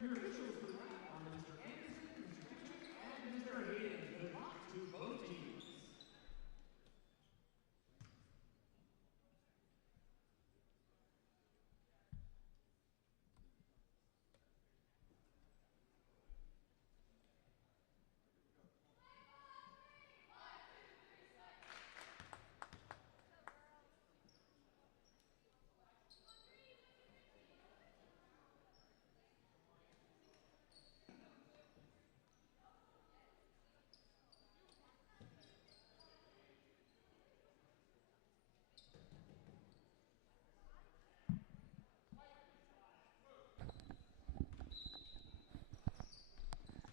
Your officials would like on Mr. Anderson, Mr. Kitchen, and Mr. Hayden. Good luck to both teams.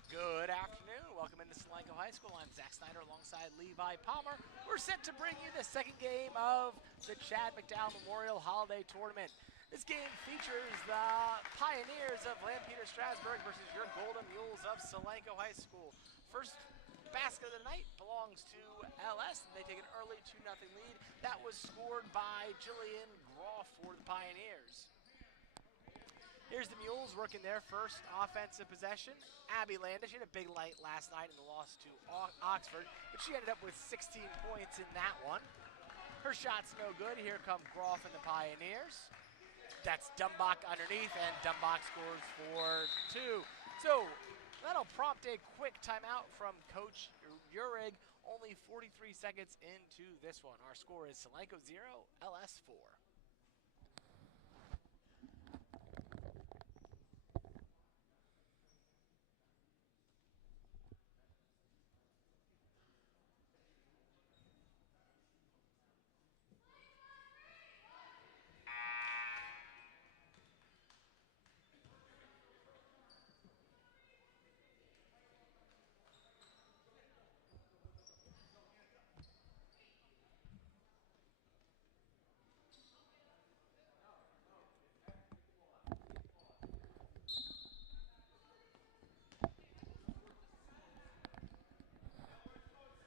Good afternoon. Welcome into Solanco High School. I'm Zach Snyder alongside Levi Palmer. We're set to bring you the second game of the Chad McDowell Memorial Holiday Tournament. This game features the Pioneers of Lampeter-Strasburg versus your Golden Mules of Solanco High School. First basket of the night belongs to LS, and they take an early 2-0 lead. That was scored by Jillian Groff for the Pioneers. Here's the Mules working their first offensive possession. Abby Landis, she had a big night last night in the loss to Oxford, but she ended up with 16 points in that one. Her shot's no good. Here come Groff and the Pioneers. That's Dumbach underneath, and Dumbach scores for 2. So that'll prompt a quick timeout from Coach Urig. Only 43 seconds into this one. Our score is Solanco 0, LS 4.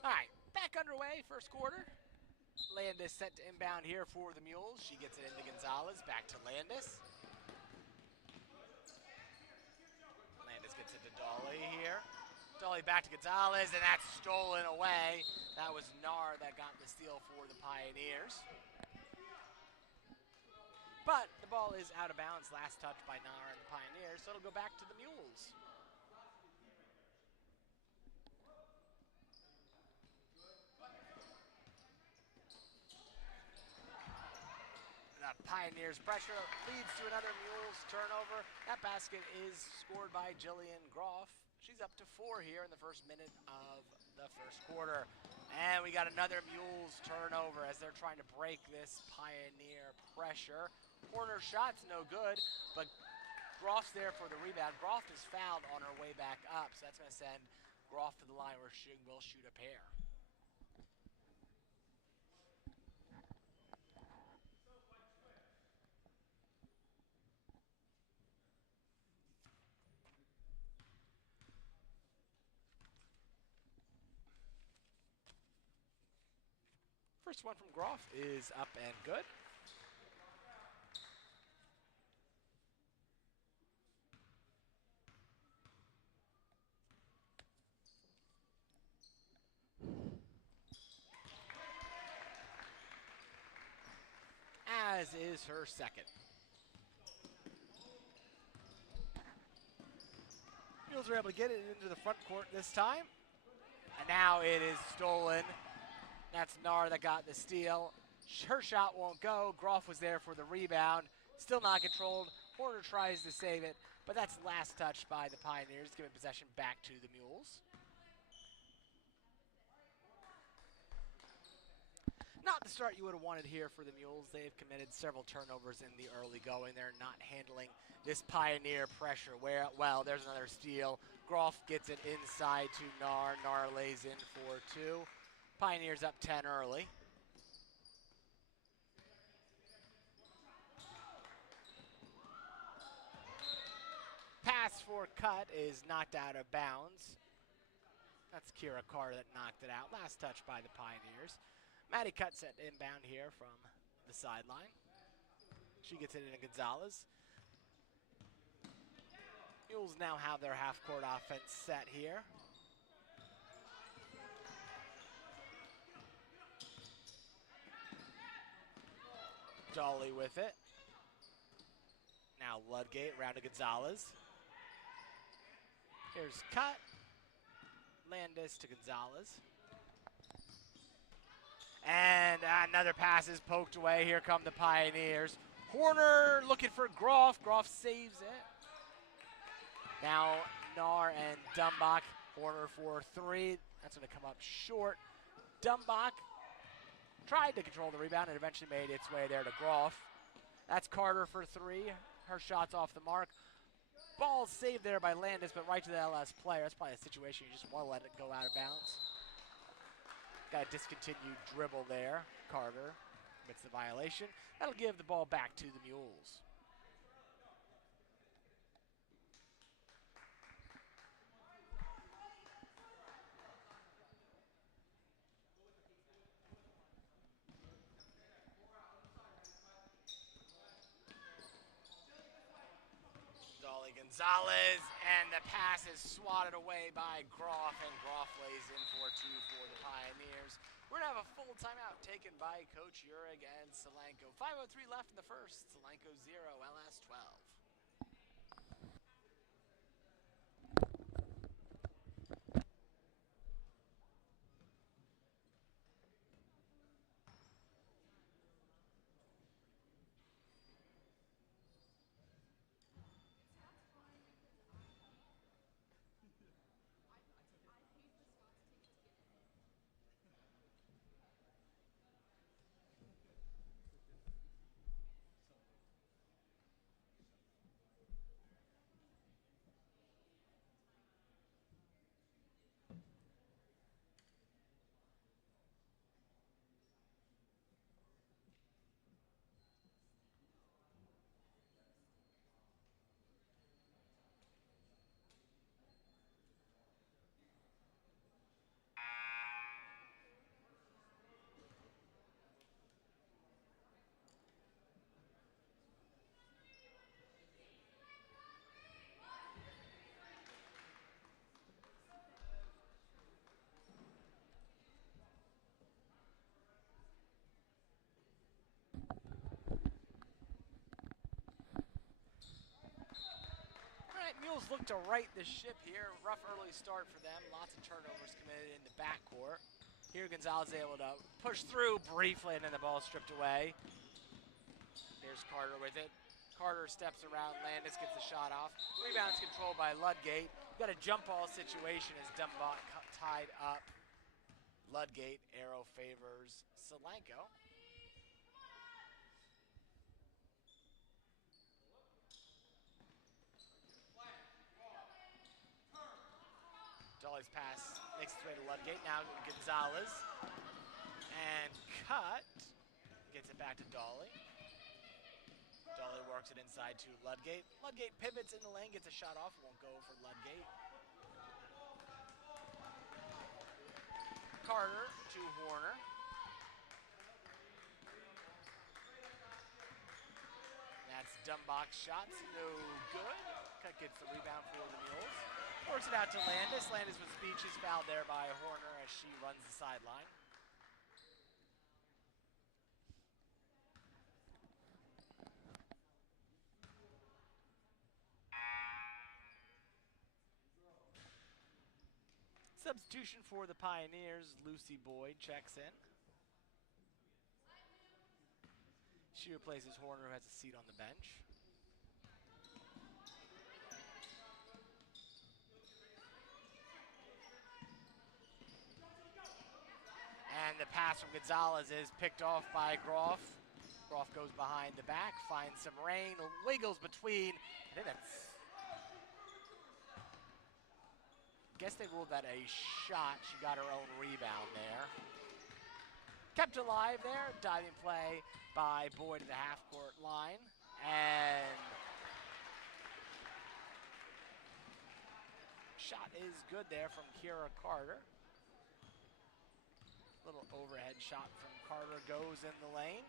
All right, back underway, first quarter. Landis set to inbound here for the Mules. She gets it into Gonzalez, back to Landis. Landis gets it to Dolly here. Dolly back to Gonzalez, and that's stolen away. That was Nar that got the steal for the Pioneers. But the ball is out of bounds, last touch by Nar and the Pioneers, so it'll go back to the Mules. The Pioneers' pressure leads to another Mules turnover. That basket is scored by Jillian Groff. She's up to 4 here in the first minute of the first quarter. And we got another Mules turnover as they're trying to break this Pioneer pressure. Corner shot's no good, but Groff's there for the rebound. Groff is fouled on her way back up, so that's going to send Groff to the line where she will shoot a pair. First one from Groff is up and good. As is her second. Mules are able to get it into the front court this time. And now it is stolen. That's Nar that got the steal. Her shot won't go. Groff was there for the rebound. Still not controlled. Horner tries to save it, but that's last touch by the Pioneers, giving possession back to the Mules. Not the start you would have wanted here for the Mules. They've committed several turnovers in the early going. They're not handling this Pioneer pressure well. There's another steal. Groff gets it inside to Nar. Nar lays in for 2. Pioneers up 10 early. Pass for cut is knocked out of bounds. That's Kira Carr that knocked it out. Last touch by the Pioneers. Maddie Cutt set inbound here from the sideline. She gets it into Gonzalez. Mules now have their half-court offense set here. Dolly with it. Now Ludgate, round to Gonzalez. Here's cut. Landis to Gonzalez. And another pass is poked away. Here come the Pioneers. Horner looking for Groff. Groff saves it. Now Nar and Dumbach. Horner for three. That's going to come up short. Dumbach tried to control the rebound and eventually made its way there to Groff. That's Carter for three. Her shot's off the mark. Ball saved there by Landis, but right to the LS player. That's probably a situation you just want to let it go out of bounds. Got a discontinued dribble there. Carter commits the violation. That'll give the ball back to the Mules. Dolly Gonzalez, and the pass is swatted away by Groff, and Groff lays in for two for the Pioneers. We're going to have a full timeout taken by Coach Urig and Solanco. 5:03 left in the first. Solanco 0, LS 12. Mules look to right the ship here. Rough early start for them. Lots of turnovers committed in the backcourt. Here Gonzalez able to push through briefly, and then the ball stripped away. There's Carter with it. Carter steps around. Landis gets the shot off. Rebound's controlled by Ludgate. Got a jump ball situation as Dumbach tied up. Ludgate, arrow favors Solanco. Dolly's pass makes its way to Ludgate. Now Gonzalez. And cut. Gets it back to Dolly. Dolly works it inside to Ludgate. Ludgate pivots in the lane, gets a shot off. Won't go for Ludgate. Carter to Horner. That's Dumbach's shots. No good. Cut gets the rebound for the Mules. Works it out to Landis. Landis with speeches, fouled there by Horner as she runs the sideline. Substitution for the Pioneers. Lucy Boyd checks in. She replaces Horner, who has a seat on the bench. And the pass from Gonzalez is picked off by Groff. Groff goes behind the back, finds some rain, wiggles between. I think that's, guess they ruled that a shot. She got her own rebound there. Kept alive there, diving play by Boyd at the half-court line. And shot is good there from Kira Carter. Little overhead shot from Carter goes in the lane.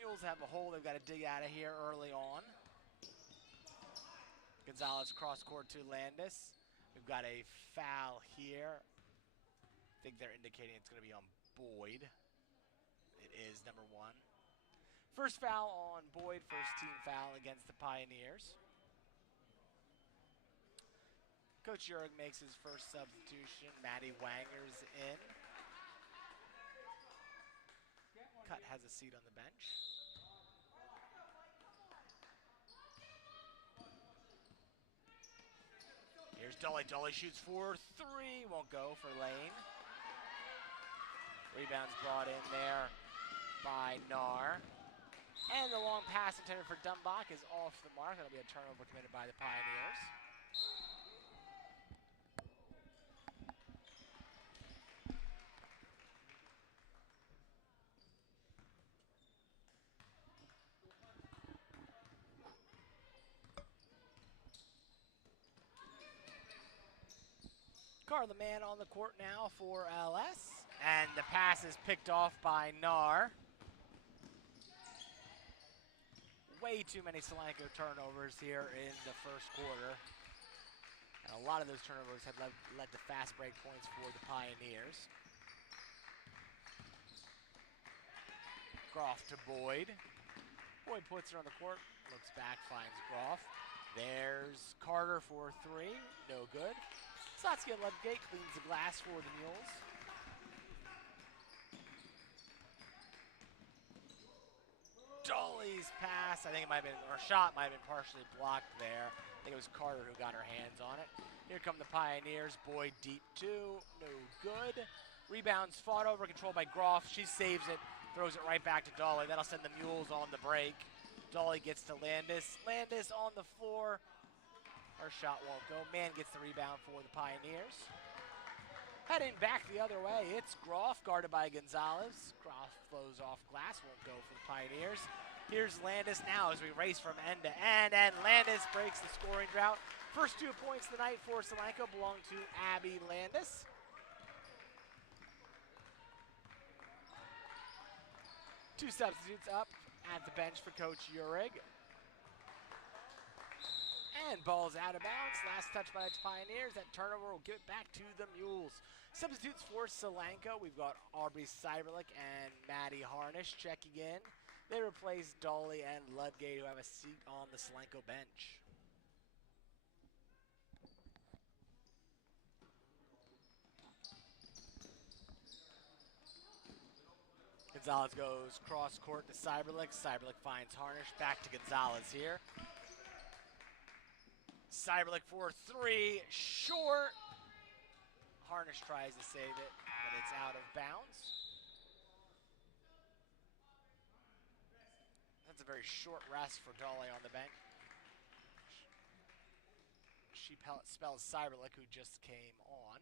Mules have a hole they've got to dig out of here early on. Gonzalez cross court to Landis. We've got a foul here. I think they're indicating it's going to be on Boyd. It is number 1. First foul on Boyd, first team foul against the Pioneers. Coach Uhrig makes his first substitution. Matty Wanger's in. Cut has a seat on the bench. Here's Dolly. Dolly shoots for 3. Won't go for Lane. Rebound's brought in there by Nar. And the long pass intended for Dumbach is off the mark. That'll be a turnover committed by the Pioneers. Carr, the man on the court now for LS. And the pass is picked off by Nar. Way too many Solanco turnovers here in the first quarter. And a lot of those turnovers have led to fast break points for the Pioneers. Groff to Boyd. Boyd puts it on the court, looks back, finds Groff. There's Carter for 3, no good. Slotsky at Ludgate cleans the glass for the Mules. Dolly's pass, I think it might have been, or shot might have been partially blocked there. I think it was Carter who got her hands on it. Here come the Pioneers. Boyd deep 2, no good. Rebounds fought over, controlled by Groff. She saves it, throws it right back to Dolly. That'll send the Mules on the break. Dolly gets to Landis. Landis on the floor. Her shot won't go. Man gets the rebound for the Pioneers. Heading back the other way, it's Groff, guarded by Gonzalez. Groff flows off glass, won't go for the Pioneers. Here's Landis now as we race from end to end, and Landis breaks the scoring drought. First 2 points of the night for Solanco belong to Abby Landis. Two substitutes up at the bench for Coach Uhrig. And ball's out of bounds. Last touch by the Pioneers. That turnover will give it back to the Mules. Substitutes for Solanco. We've got Aubrey Cyberlick and Maddie Harnish checking in. They replace Dolly and Ludgate, who have a seat on the Solanco bench. Gonzalez goes cross court to Cyberlick. Cyberlick finds Harnish. Back to Gonzalez here. Cyberlick for 3, short. Harnish tries to save it, but it's out of bounds. That's a very short rest for Dolly on the bench. She spells Cyberlick, who just came on.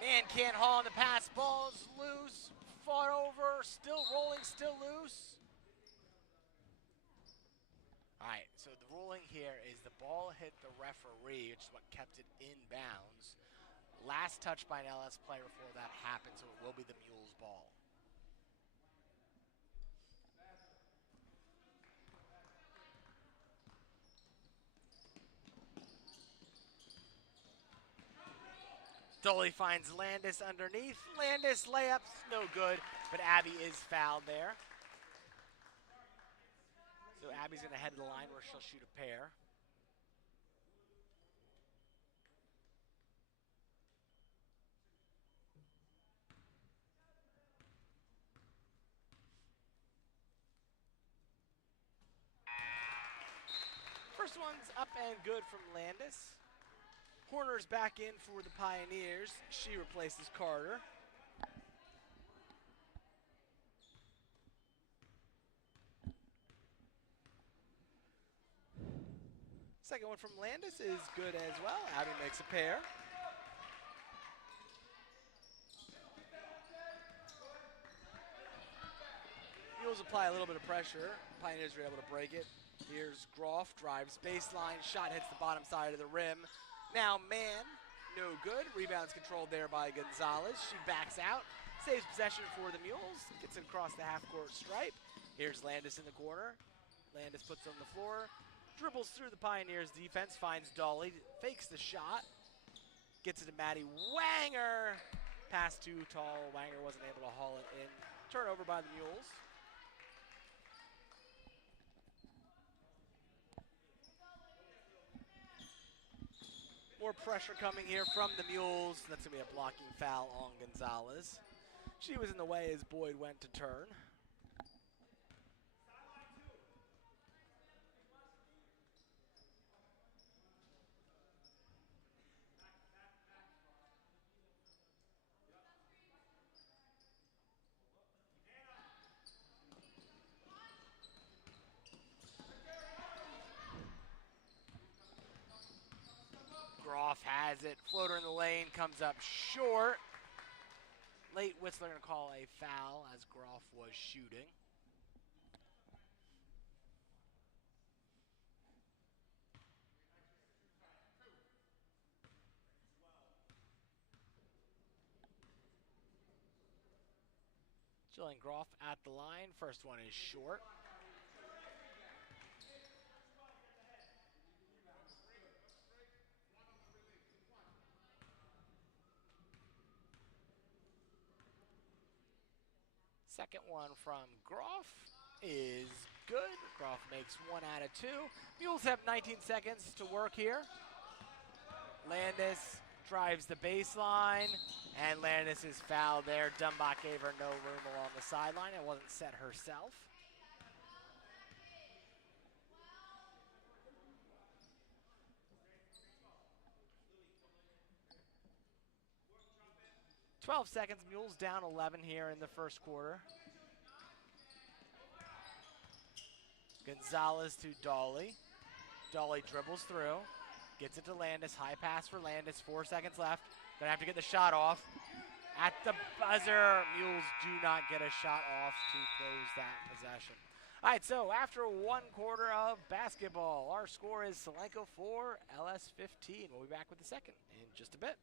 Man can't haul on the pass. Ball's loose. Fought over. Still rolling. Still loose. All right. So the ruling here is the ball hit the referee, which is what kept it in bounds. Last touch by an LS player before that happened, so it will be the Mules' ball. Dolly finds Landis underneath. Landis layups, no good, but Abby is fouled there. So Abby's going to head to the line where she'll shoot a pair. First one's up and good from Landis. Horner's back in for the Pioneers. She replaces Carter. Second one from Landis is good as well. Abby makes a pair. Mules apply a little bit of pressure. Pioneers are able to break it. Here's Groff, drives baseline, shot hits the bottom side of the rim. Now man, No good. Rebounds controlled there by Gonzalez. She backs out, saves possession for the Mules, gets it across the half-court stripe. Here's Landis in the corner. Landis puts it on the floor, dribbles through the Pioneers defense, finds Dolly, fakes the shot, gets it to Maddie Wanger. Pass too tall. Wanger wasn't able to haul it in. Turnover by the Mules. More pressure coming here from the Mules. That's going to be a blocking foul on Gonzalez. She was in the way as Boyd went to turn. Groff has it. Floater in the lane, comes up short. Late Whistler going to call a foul as Groff was shooting. Jillian Groff at the line. First one is short. Second one from Groff is good. Groff makes 1 out of 2. Mules have 19 seconds to work here. Landis drives the baseline, and Landis is fouled there. Dumbach gave her no room along the sideline and wasn't set herself. "12 seconds, Mules down 11 here in the first quarter. Gonzalez to Dolly. Dolly dribbles through, gets it to Landis. High pass for Landis, 4 seconds left. Gonna have to get the shot off. At the buzzer, Mules do not get a shot off to close that possession. All right, so after 1 quarter of basketball, our score is Solanco 4, LS 15. We'll be back with the second in just a bit.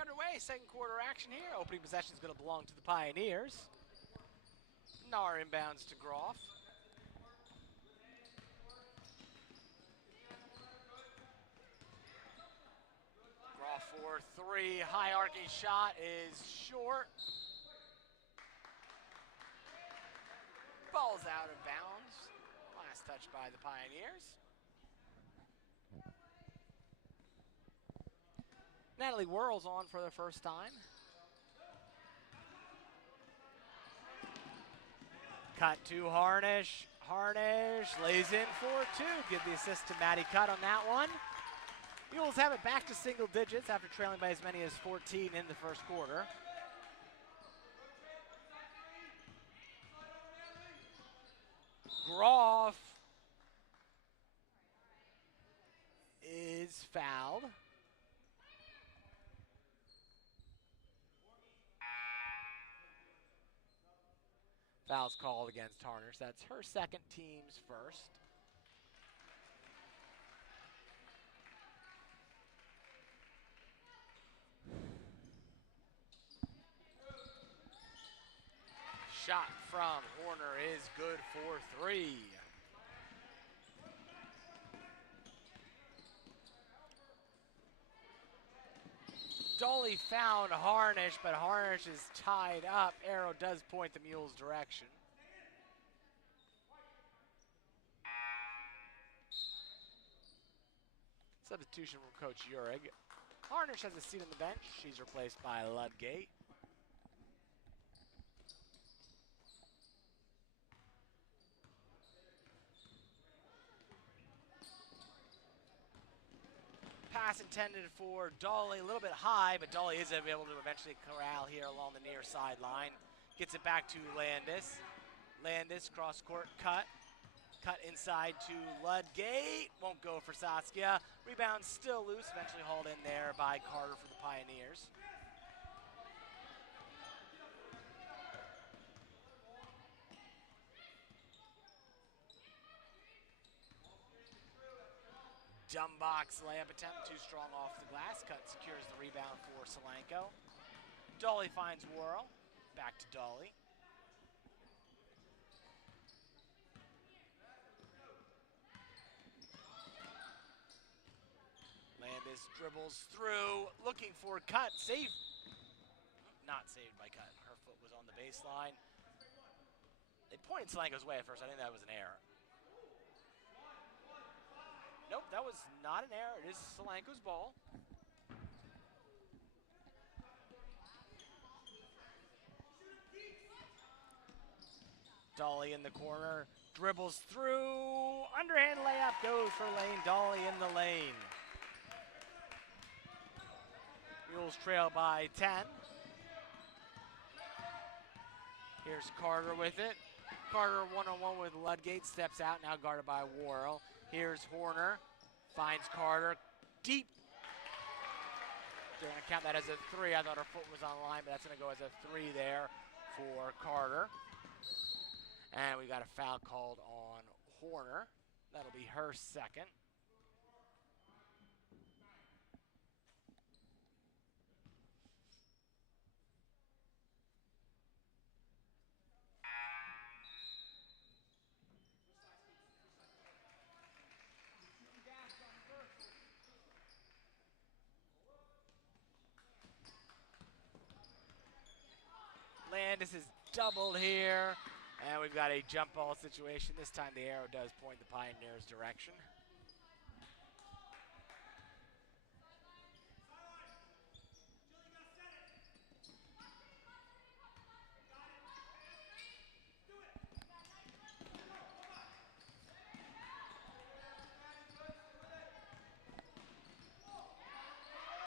Underway, second quarter action here. Opening possession is going to belong to the Pioneers. Nar inbounds to Groff. Groff for 3. High arcing shot is short. Ball's out of bounds. Last touch by the Pioneers. Natalie Whirls on for the first time. Cut to Harnish. Harnish lays in for 2. Give the assist to Maddie Cutt on that one. Mules have it back to single digits after trailing by as many as 14 in the first quarter. Groff is fouled. Foul's called against Harnish. That's her second, team's first. Shot from Horner is good for 3. Dolly found Harnish, but Harnish is tied up. Arrow does point the Mules' direction. Substitution from Coach Urig. Harnish has a seat on the bench. She's replaced by Ludgate. Pass intended for Dolly, a little bit high, but Dolly is able to eventually corral here along the near sideline. Gets it back to Landis. Landis, cross court cut. Cut inside to Ludgate. Won't go for Saskia. Rebound still loose, eventually hauled in there by Carter for the Pioneers. Dumb box layup attempt, too strong off the glass. Cut secures the rebound for Solanco. Dolly finds Worrell. Back to Dolly. Landis dribbles through, looking for Cut. Save. Not saved by Cut. Her foot was on the baseline. They pointed Solanco's way at first. I think that was an error. Nope, that was not an error. It is Solanco's ball. Dolly in the corner, dribbles through, underhand layup goes for Lane. Dolly in the lane. Mules trail by 10. Here's Carter with it. Carter one-on-one with Ludgate, steps out, now guarded by Worrell. Here's Horner, finds Carter, deep. They're gonna count that as a 3. I thought her foot was on the line, but that's gonna go as a 3 there for Carter. And we got a foul called on Horner. That'll be her second. Landis is doubled here. And we've got a jump ball situation. This time the arrow does point the Pioneers' direction.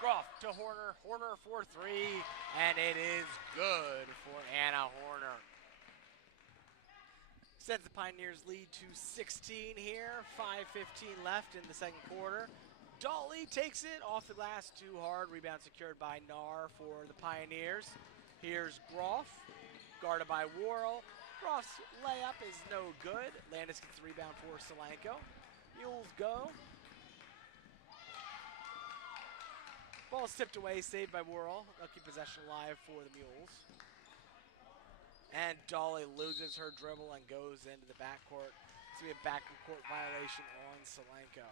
Groff to Horner. Horner for 3. And it is good for Anna Horner. Sends the Pioneers lead to 16 here. 5:15 left in the second quarter. Dolly takes it off the glass too hard. Rebound secured by Nar for the Pioneers. Here's Groff, guarded by Worrell. Groff's layup is no good. Landis gets the rebound for Solanco. Mules go. Ball's tipped away, saved by Worrell. They'll keep possession alive for the Mules. And Dolly loses her dribble and goes into the backcourt. It's going to be a backcourt violation on Solanco.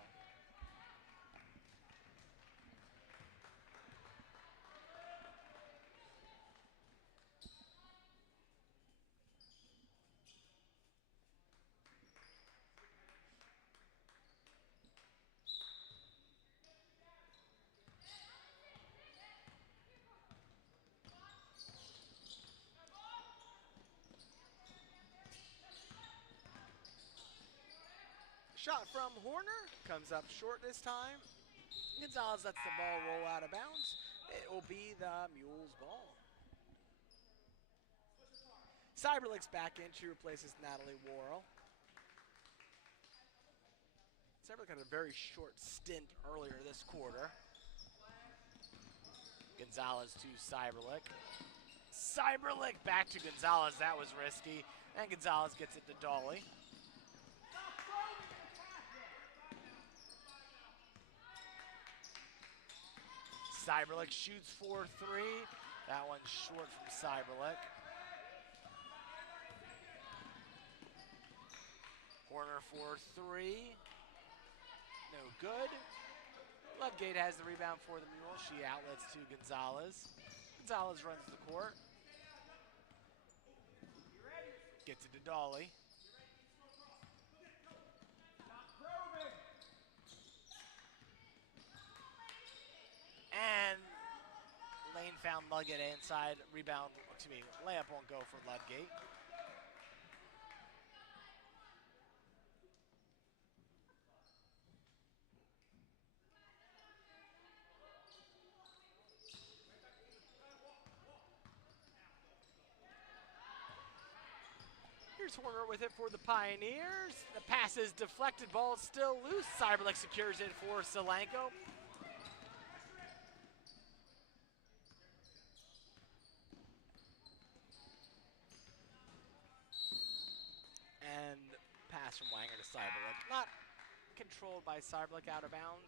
Shot from Horner, comes up short this time. Gonzalez lets the ball roll out of bounds. It will be the Mules' ball. Cyberlick's back in. She replaces Natalie Worrell. Cyberlick had a very short stint earlier this quarter. Gonzalez to Cyberlick. Cyberlick back to Gonzalez. That was risky. And Gonzalez gets it to Dolly. Cyberlick shoots for 3. That one's short from Cyberlick. Corner for three. No good. Ludgate has the rebound for the Mules. She outlets to Gonzalez. Gonzalez runs the court. Gets it to Dolly. And Lane found Ludgate inside. Rebound, layup won't go for Ludgate. Here's Horner with it for the Pioneers. The pass is deflected, ball is still loose. Cyberlick secures it for Solanco. And pass from Wanger to Cyberlick. Not controlled by Cyberlick, out of bounds.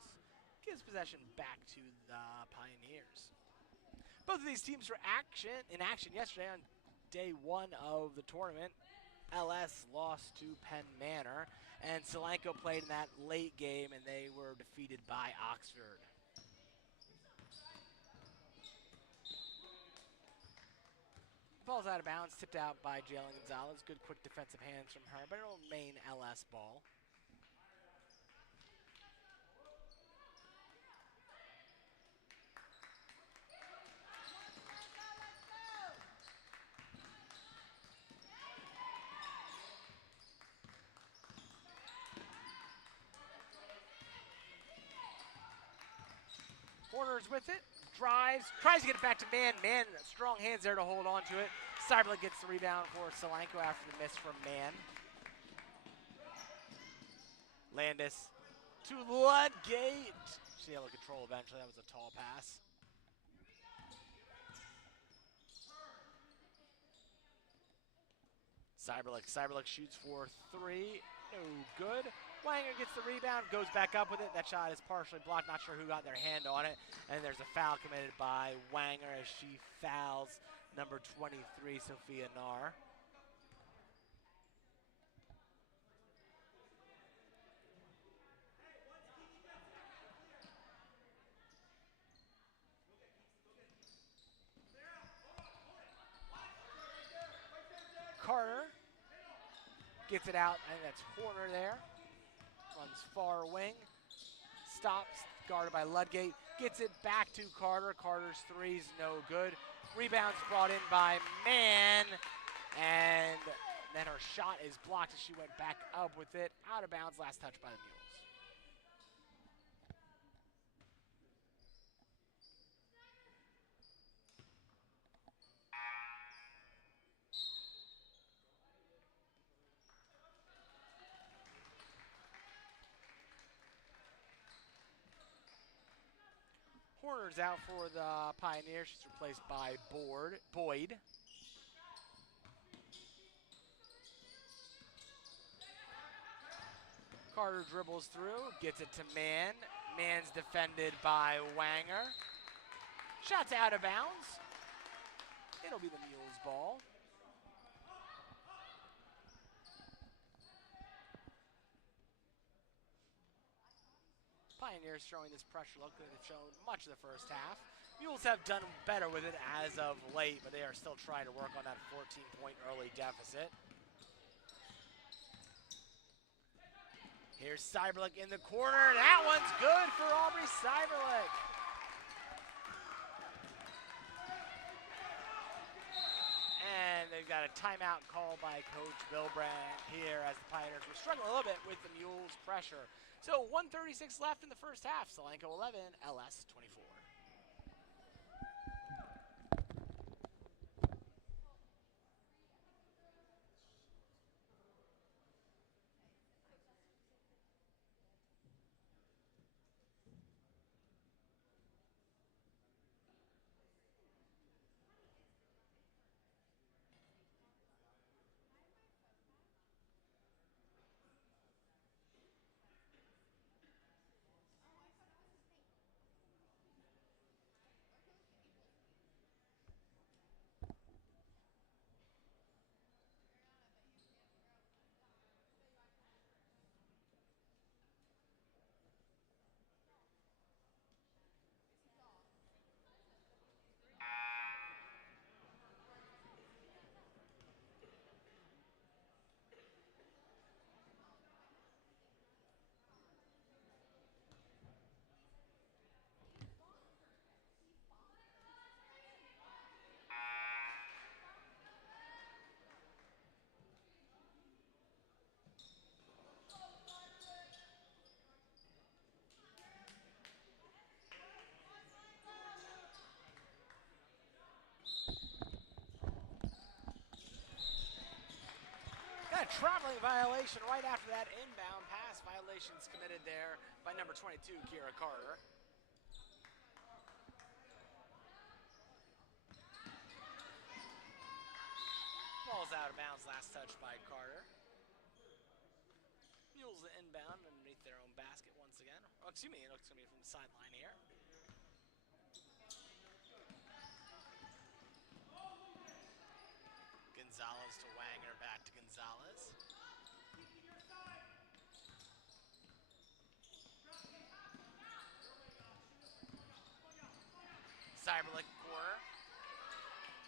Gives possession back to the Pioneers. Both of these teams were in action yesterday on day one of the tournament. LS lost to Penn Manor, and Solanco played in that late game, and they were defeated by Oxford. Ball's out of bounds, tipped out by Jalen Gonzalez. Good quick defensive hands from her, but it'll remain LS ball. Horner's with it, drives, tries to get it back to Mann. Mann, strong hands there to hold on to it. Cyberlick gets the rebound for Solanco after the miss from Mann. Landis to Ludgate. She able to control eventually. That was a tall pass. Cyberlick shoots for three. No good. Wanger gets the rebound, goes back up with it. That shot is partially blocked. Not sure who got their hand on it. And there's a foul committed by Wanger as she fouls number 23, Sophia Nahr. Carter gets it out. I think that's Horner there. Runs far wing. Stops, guarded by Ludgate. Gets it back to Carter. Carter's three's no good. Rebounds brought in by Mann. And then her shot is blocked as she went back up with it. Out of bounds, last touch by the Mules. Horner's out for the Pioneers. She's replaced by Boyd. Carter dribbles through, gets it to Mann. Mann's defended by Wanger. Shot's out of bounds. It'll be the Mules' ball. Pioneers showing this pressure look that they've shown much of the first half. Mules have done better with it as of late, but they are still trying to work on that 14-point early deficit. Here's Cyberlick in the corner. That one's good for Aubrey Cyberlick. And they've got a timeout called by Coach Bilbrand here as the Pioneers were struggling a little bit with the Mules' pressure. So 1:36 left in the first half. Solanco 11, LS 24. That traveling violation right after that inbound pass. Violations committed there by number 22, Kira Carter. Ball's out of bounds, last touch by Carter. Mules the inbound underneath their own basket once again. Oh, excuse me, it looks going to be from the sideline here. Gonzalez to Wanger, back to Gonzalez. Cyberlick corner.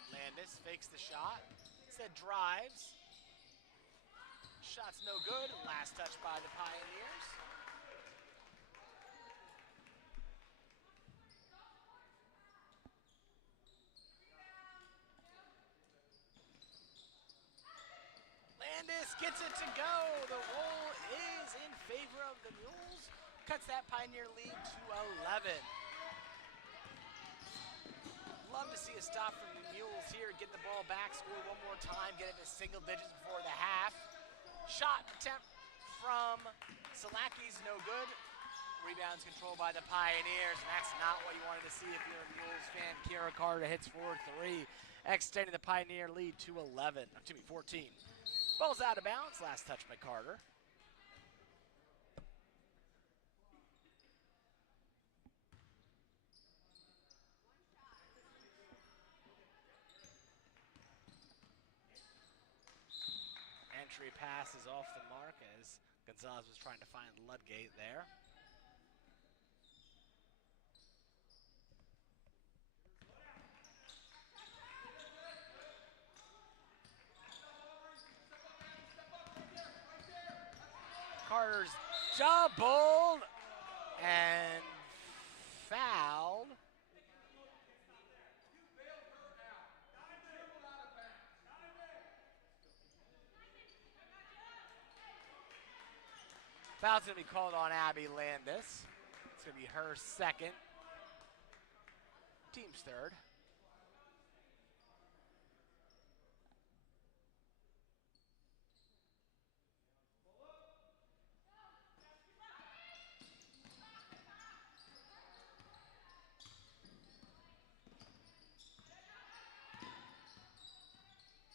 Landis fakes the shot. Instead drives. Shot's no good. Last touch by the Pioneers. Landis gets it to go. The roll is in favor of the Mules. Cuts that Pioneer lead to 11. Love to see a stop from the Mules here. Get the ball back, score one more time, get it to single digits before the half. Shot attempt from Solanco's no good. Rebounds controlled by the Pioneers, and that's not what you wanted to see if you're a Mules fan. Kira Carter hits for 3, extending the Pioneer lead to 14. Ball's out of bounds, last touch by Carter. Entry pass is off the mark as Gonzalez was trying to find Ludgate there. Carter's doubled and fouled. Foul's going to be called on Abby Landis. It's going to be her second. Team's third.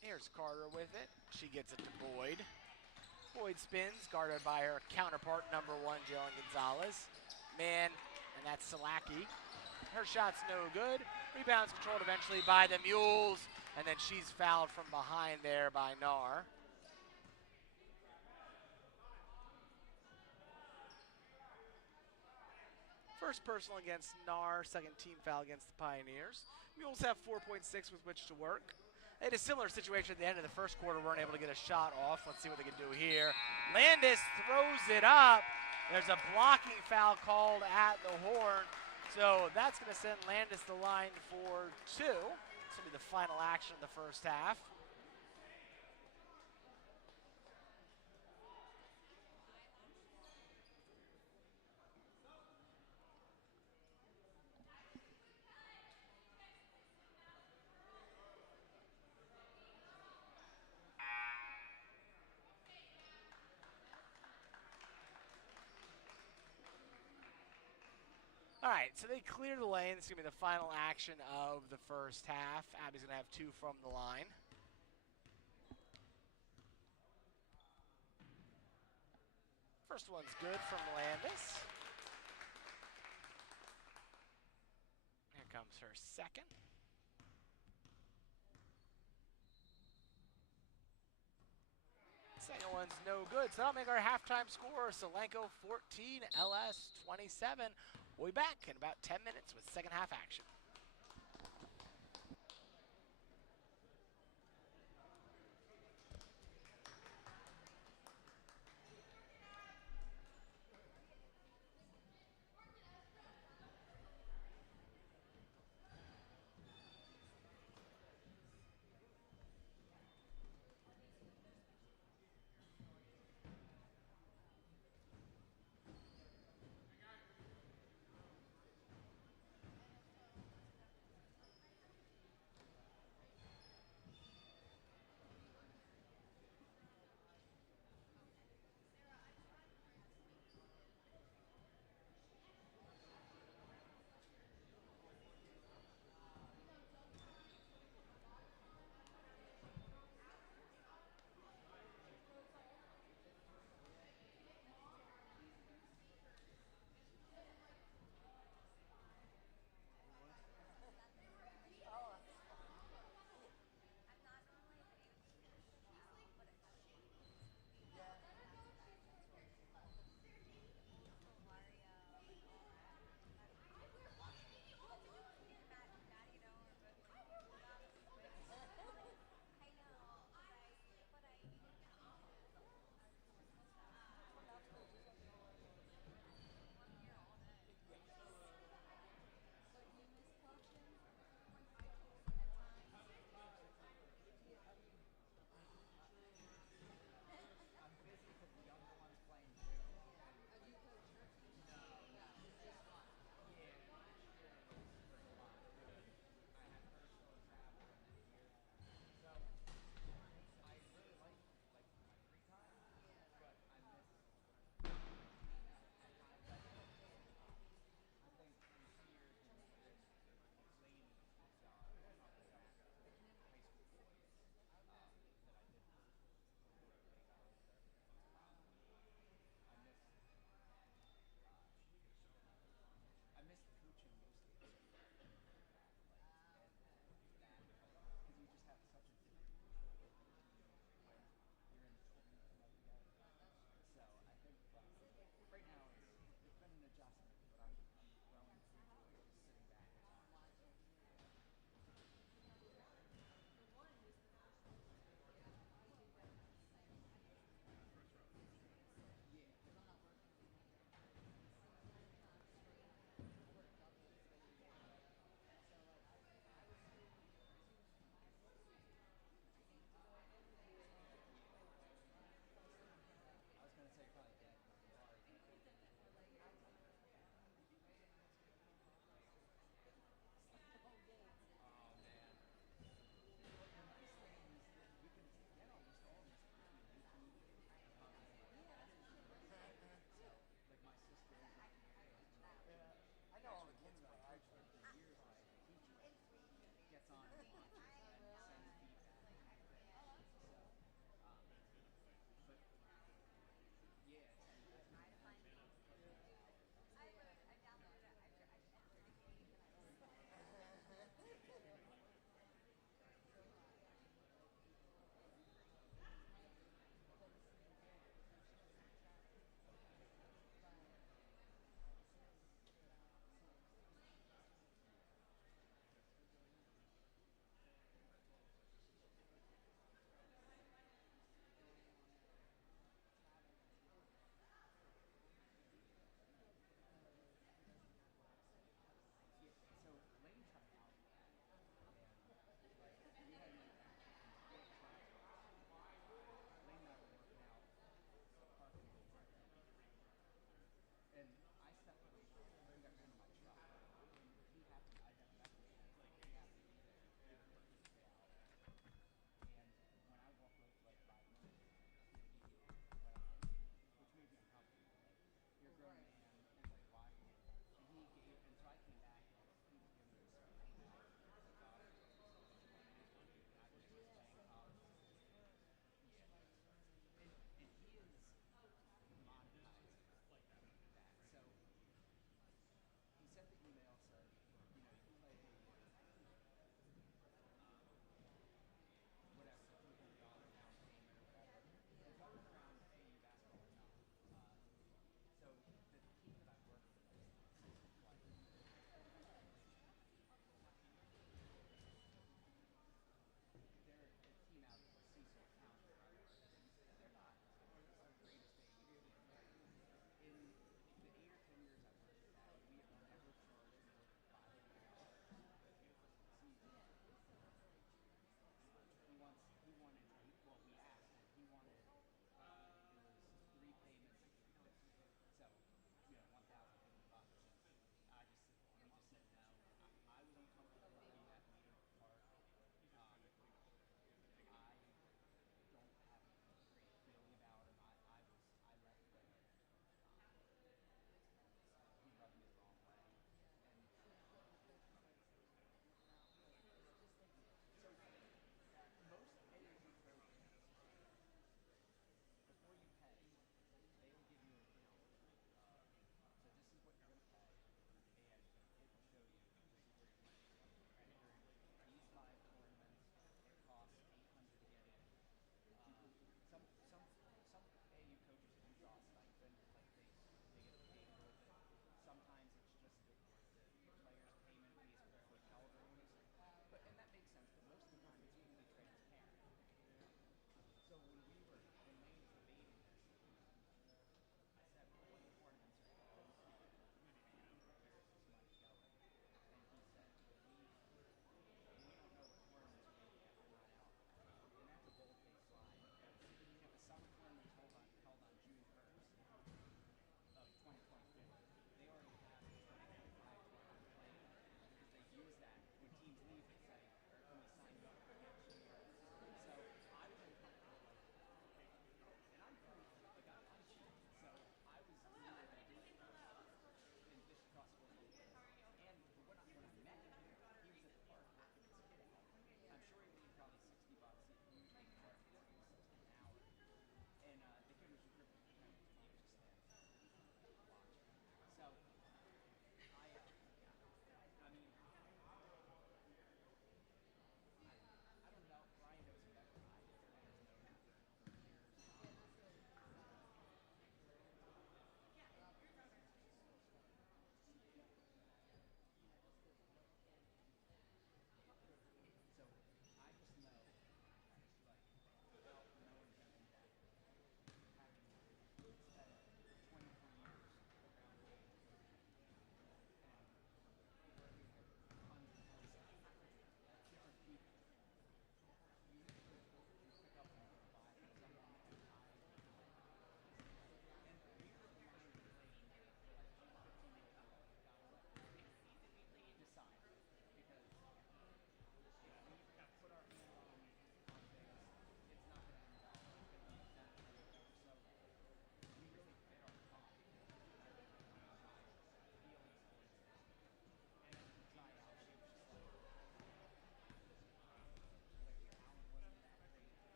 Here's Carter with it. She gets it to Boyd. Boyd spins, guarded by her counterpart, number 1, Jalen Gonzalez. Man, and that's Solanco. Her shot's no good. Rebounds controlled eventually by the Mules, and then she's fouled from behind there by Nar. First personal against Nar, second team foul against the Pioneers. Mules have 4.6 with which to work. They had a similar situation at the end of the first quarter, weren't able to get a shot off. Let's see what they can do here. Landis throws it up. There's a blocking foul called at the horn. So that's going to send Landis the line for 2. This will be the final action of the first half. All right, so they clear the lane. This is going to be the final action of the first half. Abby's going to have 2 from the line. First one's good from Landis. Here comes her second. Second one's no good, so that'll make our halftime score. Solanco 14, LS 27. We'll be back in about 10 minutes with second half action.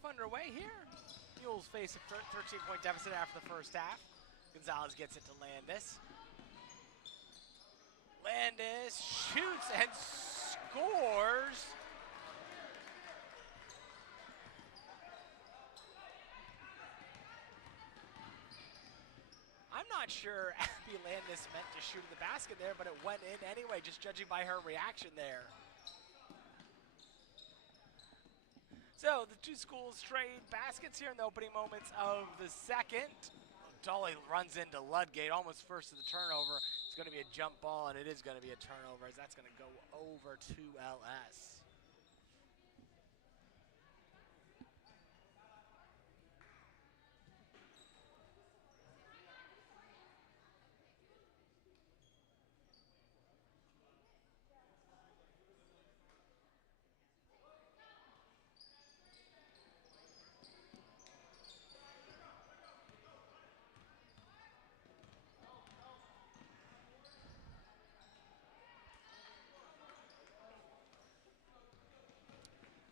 half underway here. Mules face a 13-point deficit after the first half. Gonzalez gets it to Landis. Landis shoots and scores. I'm not sure Abby Landis meant to shoot at the basket there, but it went in anyway, just judging by her reaction there. So the two schools trade baskets here in the opening moments of the second. Dolly runs into Ludgate, almost first to the turnover. It's going to be a jump ball, and it is going to be a turnover, as that's going to go over to LS.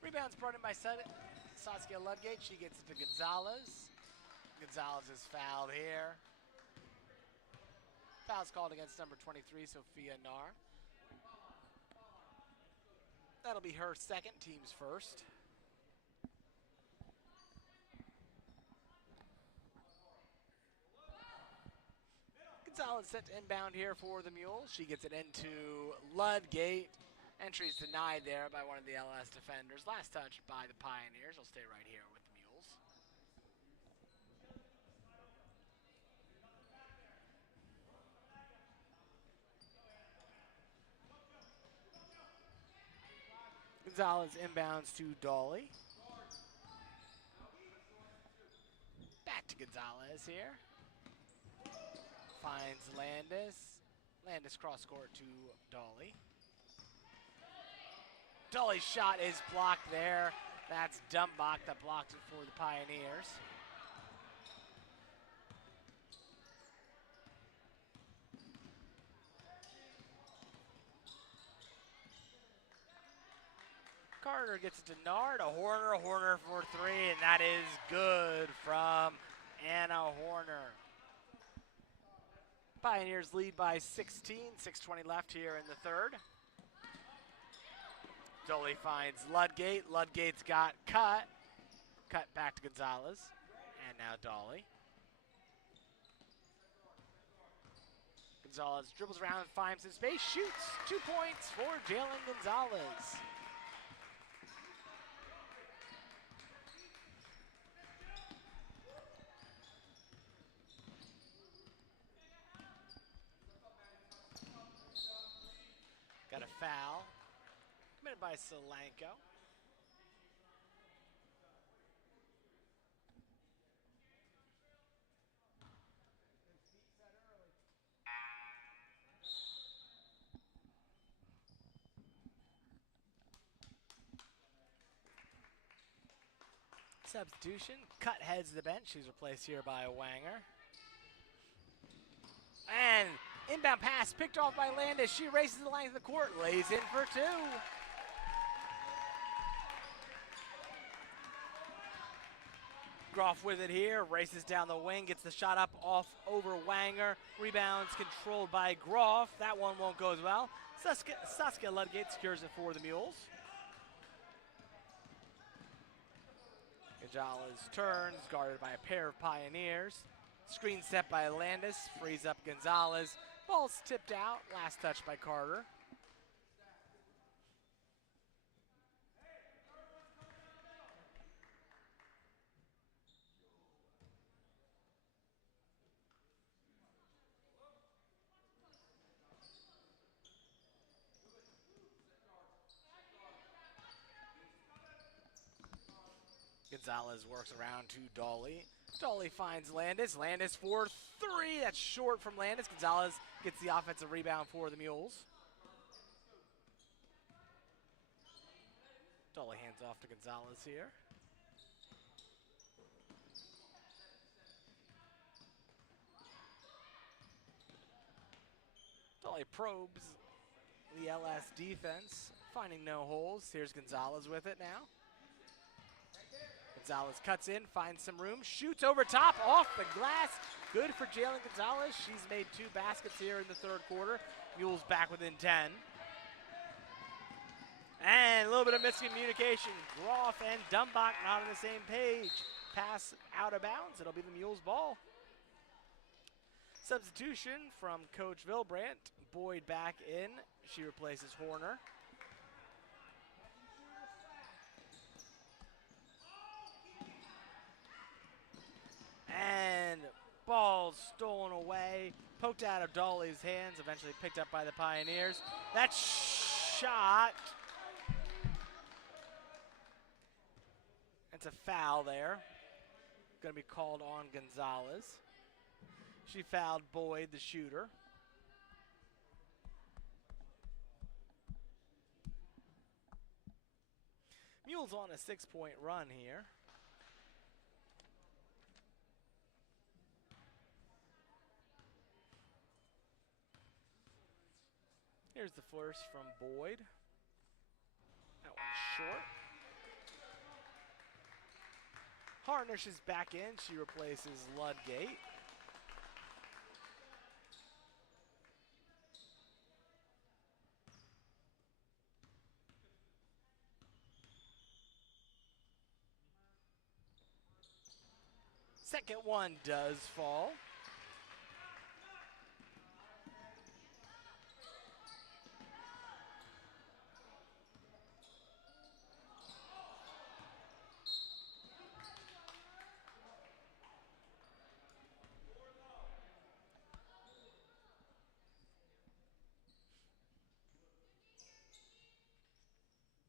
Rebounds brought in by Saskia Ludgate. She gets it to Gonzalez. Gonzalez is fouled here. Foul's called against number 23, Sophia Nar. That'll be her second, team's first. Gonzalez set to inbound here for the Mules. She gets it into Ludgate. Entry is denied there by one of the LS defenders. Last touch by the Pioneers. Will stay right here with the Mules. Gonzalez inbounds to Dolly. Back to Gonzalez here. Finds Landis. Landis cross court to Dolly. Dolly's shot is blocked there. That's Dumbach that blocked it for the Pioneers. Carter gets it to Nard, a Horner for three, and that is good from Anna Horner. Pioneers lead by 16, 6:20 left here in the third. Dolly finds Ludgate. Ludgate's got cut. Cut back to Gonzalez. And now Dolly. Gonzalez dribbles around and finds some space. Shoots. 2 points for Jalen Gonzalez. Got a foul. Committed by Solanco. Substitution. Cut heads to the bench. She's replaced here by a Wanger. And inbound pass picked off by Landis. She races the length of the court. Lays in for two. Groff with it here, races down the wing, gets the shot up off over Wanger. Rebounds controlled by Groff. That one won't go as well. Saskia Ludgate secures it for the Mules. Gonzalez turns, guarded by a pair of Pioneers. Screen set by Landis, frees up Gonzalez. Ball's tipped out, last touch by Carter. Gonzalez works around to Dolly. Dolly finds Landis. Landis for three. That's short from Landis. Gonzalez gets the offensive rebound for the Mules. Dolly hands off to Gonzalez here. Dolly probes the LS defense, finding no holes. Here's Gonzalez with it now. Gonzalez cuts in, finds some room, shoots over top, off the glass. Good for Jalen Gonzalez. She's made 2 baskets here in the third quarter. Mules back within 10. And a little bit of miscommunication. Groff and Dumbach not on the same page. Pass out of bounds. It'll be the Mules ball. Substitution from Coach Vilbrandt. Boyd back in. She replaces Horner. And ball stolen away. Poked out of Dolly's hands. Eventually picked up by the Pioneers. That shot. It's a foul there. Going to be called on Gonzalez. She fouled Boyd, the shooter. Mules on a 6-point run here. Here's the first from Boyd. That one's short. Harnish is back in. She replaces Ludgate. Second one does fall.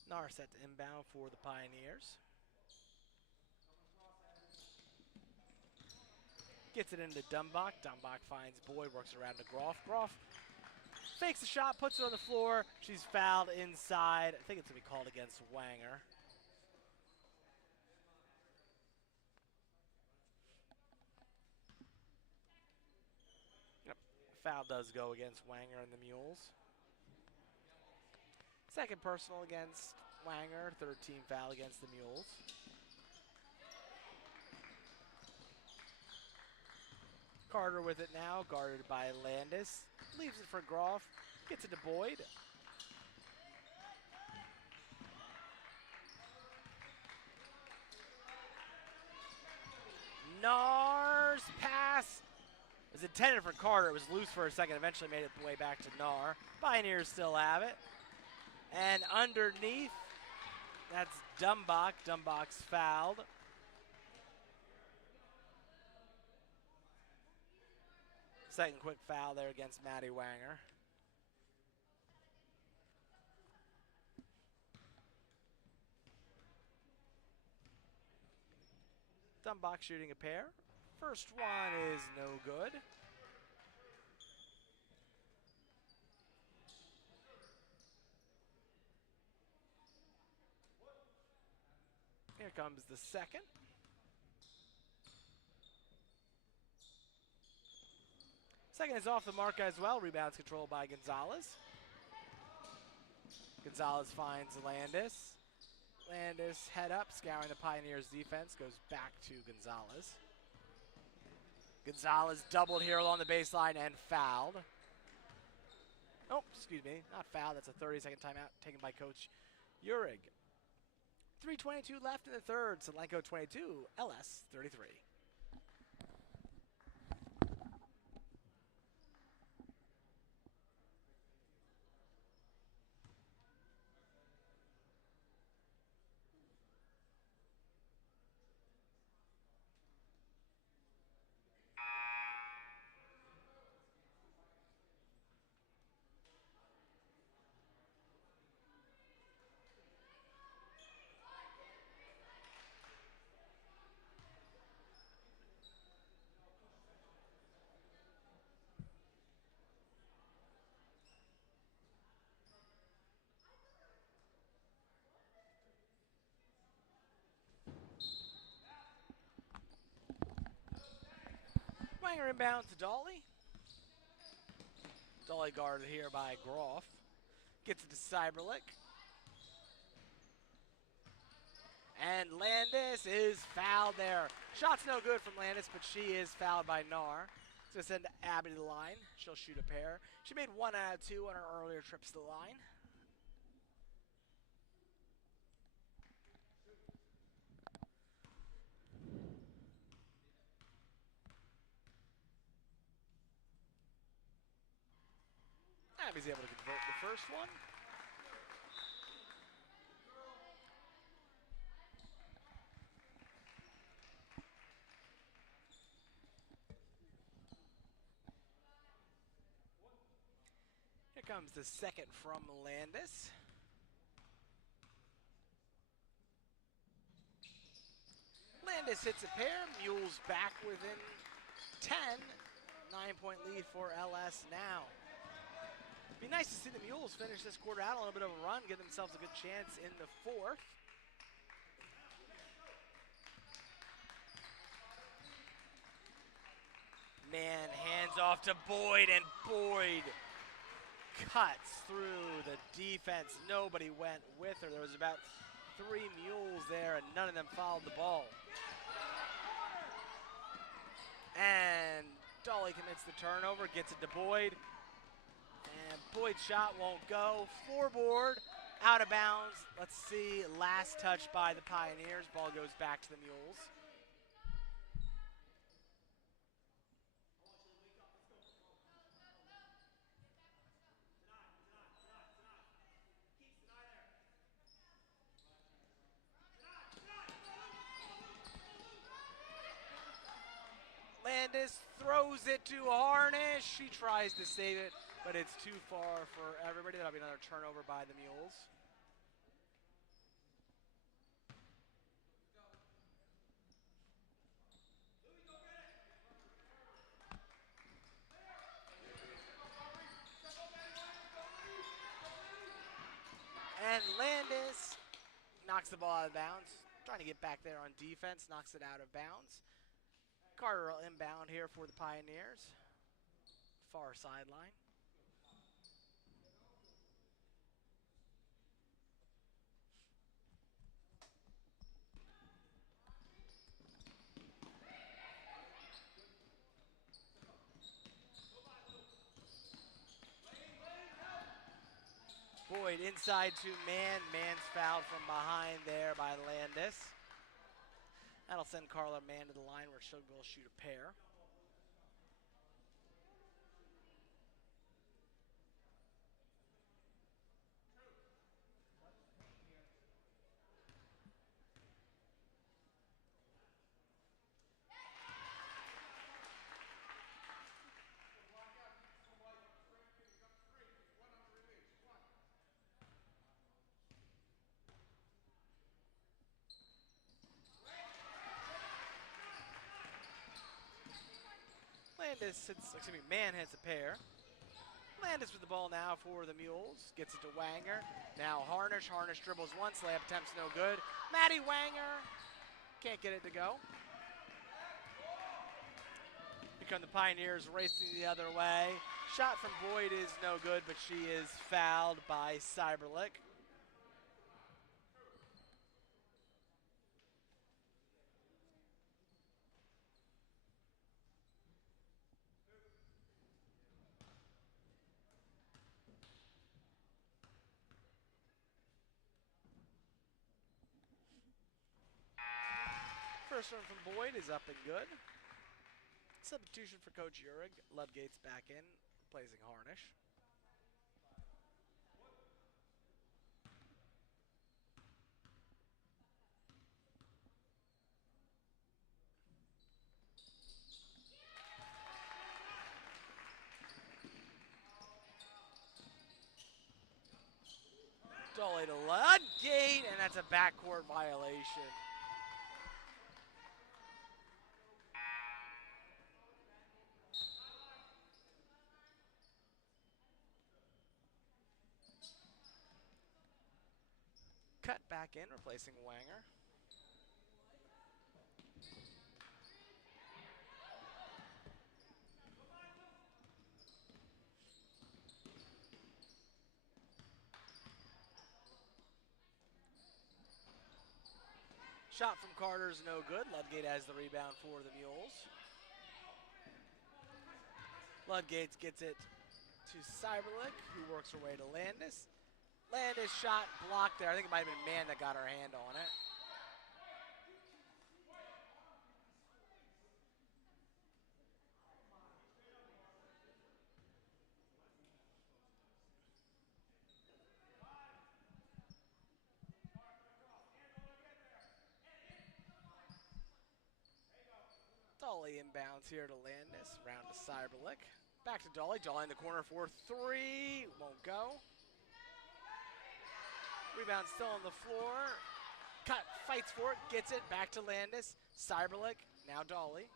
Nar set to inbound for the Pioneers. Gets it into Dumbach. Dumbach finds Boyd, works around to Groff. Groff fakes the shot, puts it on the floor. She's fouled inside. I think it's going to be called against Wanger. Yep. Foul does go against Wanger and the Mules. Second personal against Wanger. Third team foul against the Mules. Carter with it now, guarded by Landis. Leaves it for Groff. Gets it to Boyd. Nar's pass was intended for Carter. It was loose for a second. Eventually made its way back to Nar. Pioneers still have it. And underneath, that's Dumbach. Dumbach's fouled. Second quick foul there against Maddie Wanger. Dumbach shooting a pair. First one is no good. Here comes the second. Second is off the mark as well. Rebounds controlled by Gonzalez. Gonzalez finds Landis. Landis head up, scouring the Pioneers defense. Goes back to Gonzalez. Gonzalez doubled here along the baseline and fouled. Oh, excuse me, not fouled. That's a 30-second timeout taken by Coach Urig. 3:22 left in the third. Solanco 22, LS 33. Wanger inbound to Dolly. Dolly guarded here by Groff. Gets it to Cyberlick. And Landis is fouled there. Shot's no good from Landis, but she is fouled by Nar. So send Abby to the line. She'll shoot a pair. She made 1 out of 2 on her earlier trips to the line. Abby's able to convert the first one. Here comes the second from Landis. Landis hits a pair. Mules back within 10. 9-point lead for LS now. Be nice to see the Mules finish this quarter out on a little bit of a run, give themselves a good chance in the fourth. Man, hands off to Boyd, and Boyd cuts through the defense. Nobody went with her. There was about 3 Mules there, and none of them fouled the ball. And Dolly commits the turnover, gets it to Boyd. And Boyd's shot won't go. Floorboard, out of bounds. Let's see, last touch by the Pioneers. Ball goes back to the Mules. Landis throws it to Harnish. She tries to save it, but it's too far for everybody. That'll be another turnover by the Mules. And Landis knocks the ball out of bounds. Trying to get back there on defense, knocks it out of bounds. Carter will inbound here for the Pioneers. Far sideline. Boyd inside to Man. Man's fouled from behind there by Landis. That'll send Carla Mann to the line where she'll go shoot a pair. Man hits a pair. Landis with the ball now for the Mules. Gets it to Wanger. Now Harnish. Harnish dribbles once. Layup attempt's no good. Maddie Wanger can't get it to go. Here come the Pioneers racing the other way. Shot from Boyd is no good, but she is fouled by Cyberlick. First one from Boyd is up and good. Substitution for Coach Urig. Ludgate's back in, placing Harnish. Dolly to Ludgate, and that's a backcourt violation. Cut back in, replacing Wanger. Shot from Carter's no good. Ludgate has the rebound for the Mules. Ludgate gets it to Cyberlick, who works her way to Landis. Landis shot blocked there. I think it might have been Man that got her hand on it. Dolly inbounds here to Landis. Round to Cyberlick. Back to Dolly. Dolly in the corner for three. Won't go. Rebound still on the floor. Cut, fights for it, gets it. Back to Landis. Cyberlick, now Dolly.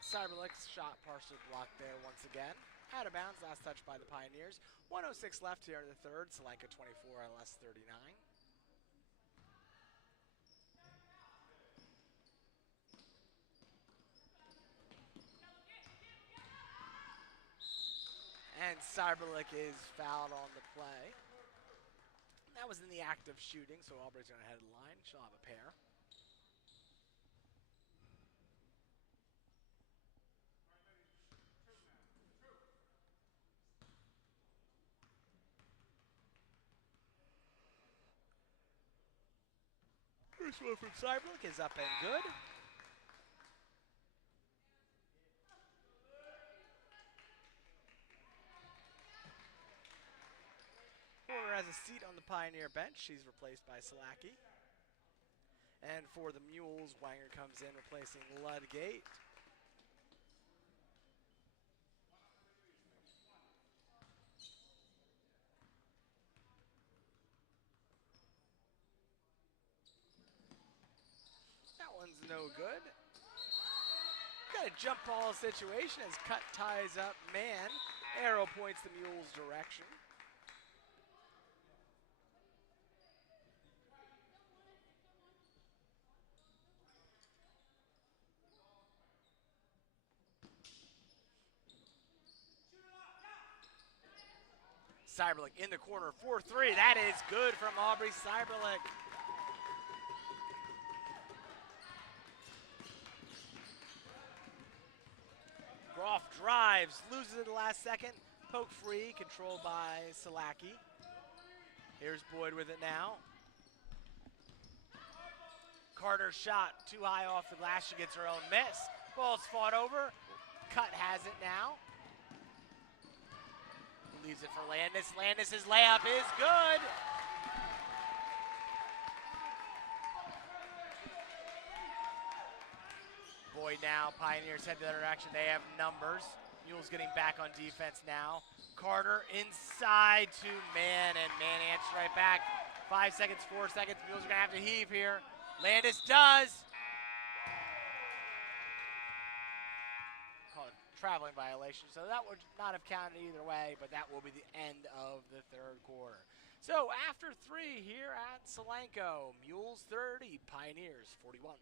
Cyberlick's shot partially blocked there once again. Out of bounds, last touch by the Pioneers. 1:06 left here in the third. Solanco 24 on less 39. And Cyberlick is fouled on the play. That was in the act of shooting, so Aubrey's going to head to the line. She'll have a pair. First one from Cyberlick is up and good. Porter has a seat on the Pioneer bench. She's replaced by Salaki. And for the Mules, Wanger comes in replacing Ludgate. That one's no good. Got a jump ball situation as Cut ties up Man. Arrow points the Mules' direction. Cyberlick in the corner for three. That is good from Aubrey Cyberlick. Groff drives, loses it the last second. Poke free, controlled by Salaki. Here's Boyd with it now. Carter's shot too high off the glass. She gets her own miss. Ball's fought over. Cut has it now. Leaves it for Landis. Landis' layup is good. Boyd now. Pioneers head the other direction. They have numbers. Mules getting back on defense now. Carter inside to Man, and Man answers right back. 5 seconds, 4 seconds. Mules are going to have to heave here. Landis does. Called a traveling violation, so that would not have counted either way, but that will be the end of the third quarter. So after three here at Solanco, Mules 30, Pioneers 41.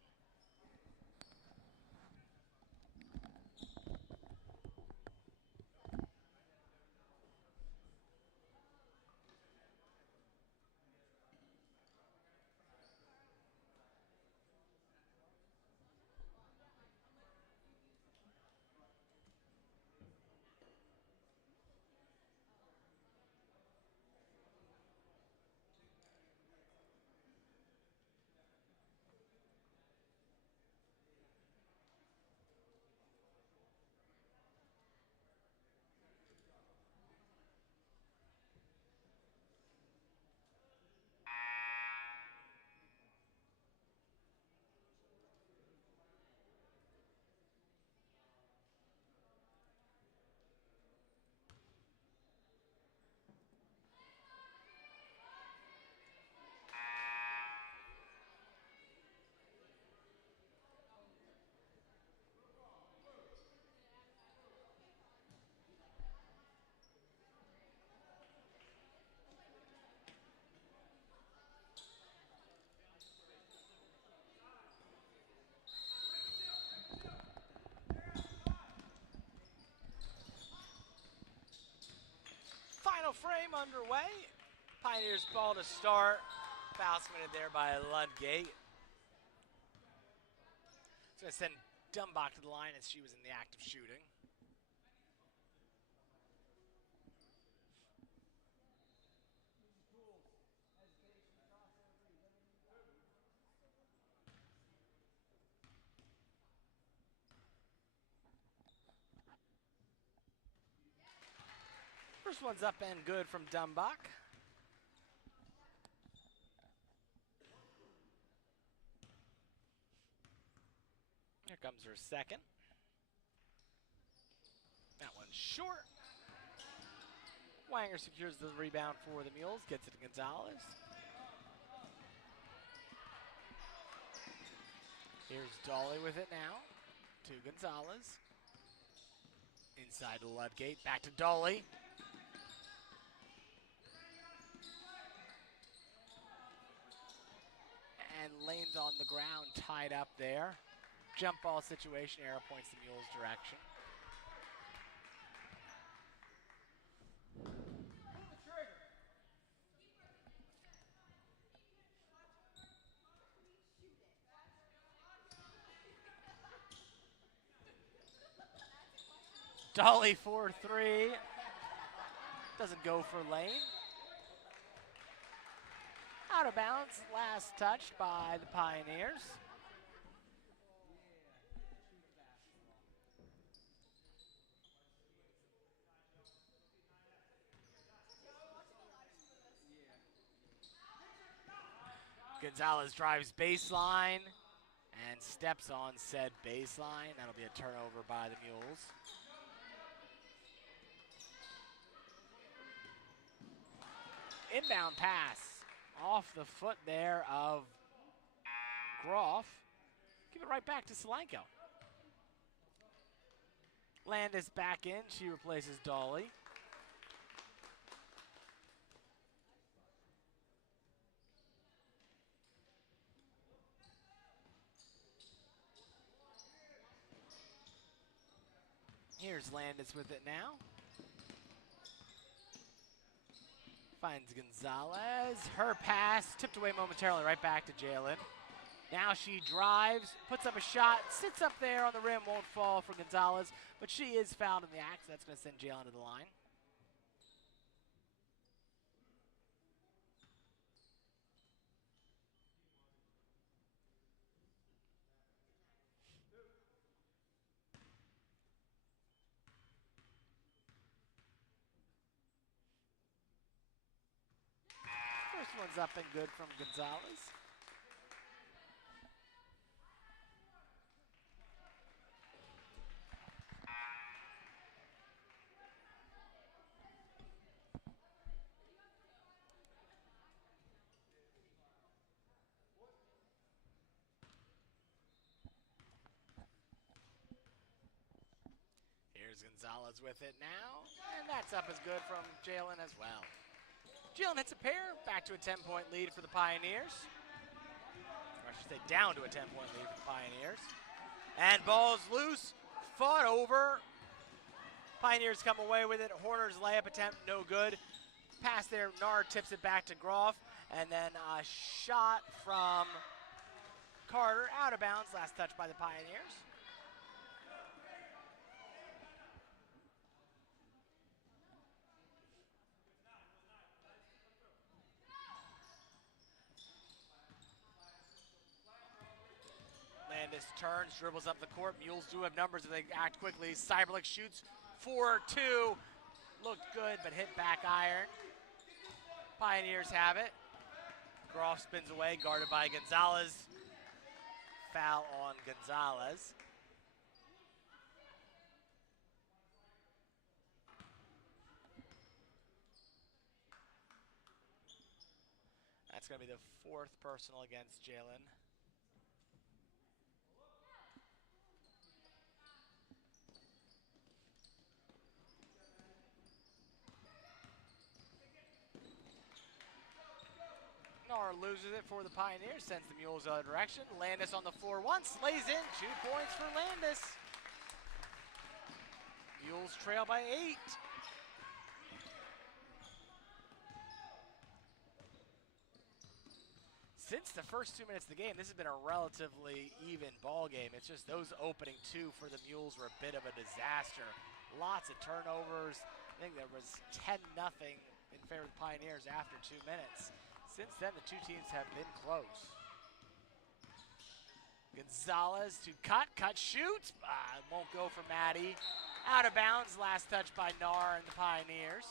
Final frame underway. Pioneers ball to start. Foul committed there by Ludgate. It's going to send Dumbach to the line as she was in the act of shooting. First one's up and good from Dumbach. Here comes her second. That one's short. Wanger secures the rebound for the Mules, gets it to Gonzalez. Here's Dolly with it now to Gonzalez. Inside to Ludgate, back to Dolly. And Lane's on the ground, tied up there. Jump ball situation, arrow points the Mules' direction. Dolly for three. Doesn't go for Lane. Out of bounds, last touched by the Pioneers. Gonzalez drives baseline and steps on said baseline. That'll be a turnover by the Mules. Inbound pass off the foot there of Groff. Give it right back to Solanco. Landis back in. She replaces Dolly. Here's Landis with it now. Finds Gonzalez. Her pass tipped away momentarily right back to Jalen. Now she drives, puts up a shot, sits up there on the rim, won't fall for Gonzalez, but she is fouled in the act, so that's going to send Jalen to the line. First one's up and good from Gonzalez. Here's Gonzalez with it now, and that's up as good from Jalen as well. Jalen hits a pair, back to a 10-point lead for the Pioneers. Or I should say down to a 10-point lead for the Pioneers. And ball's loose, fought over. Pioneers come away with it. Horner's layup attempt, no good. Pass there, Nard tips it back to Groff. And then a shot from Carter, out of bounds, last touch by the Pioneers. Landis turns, dribbles up the court. Mules do have numbers if they act quickly. Cyberlick shoots 4-2. Looked good, but hit back iron. Pioneers have it. Groff spins away, guarded by Gonzalez. Foul on Gonzalez. That's going to be the fourth personal against Jalen. Nard loses it for the Pioneers, sends the Mules the other direction. Landis on the floor once, lays in, 2 points for Landis. Mules trail by 8. Since the first 2 minutes of the game, this has been a relatively even ball game. It's just those opening two for the Mules were a bit of a disaster. Lots of turnovers. I think there was 10-0 in favor of the Pioneers after 2 minutes. Since then, the two teams have been close. Gonzalez to cut, shoots. Won't go for Maddie. Out of bounds, last touch by Nar and the Pioneers.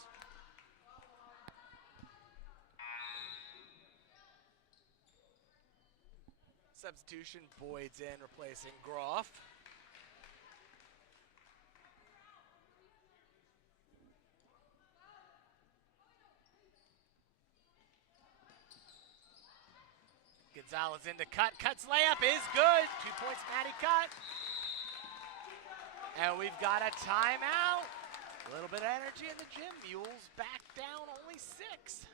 Substitution, Boyd's in, replacing Groff. Gonzalez in to cuts layup is good. 2 points, Maddie cut. And we've got a timeout. A little bit of energy in the gym. Mules back down only 6.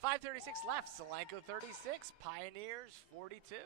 5:36 left. Solanco 36, Pioneers 42.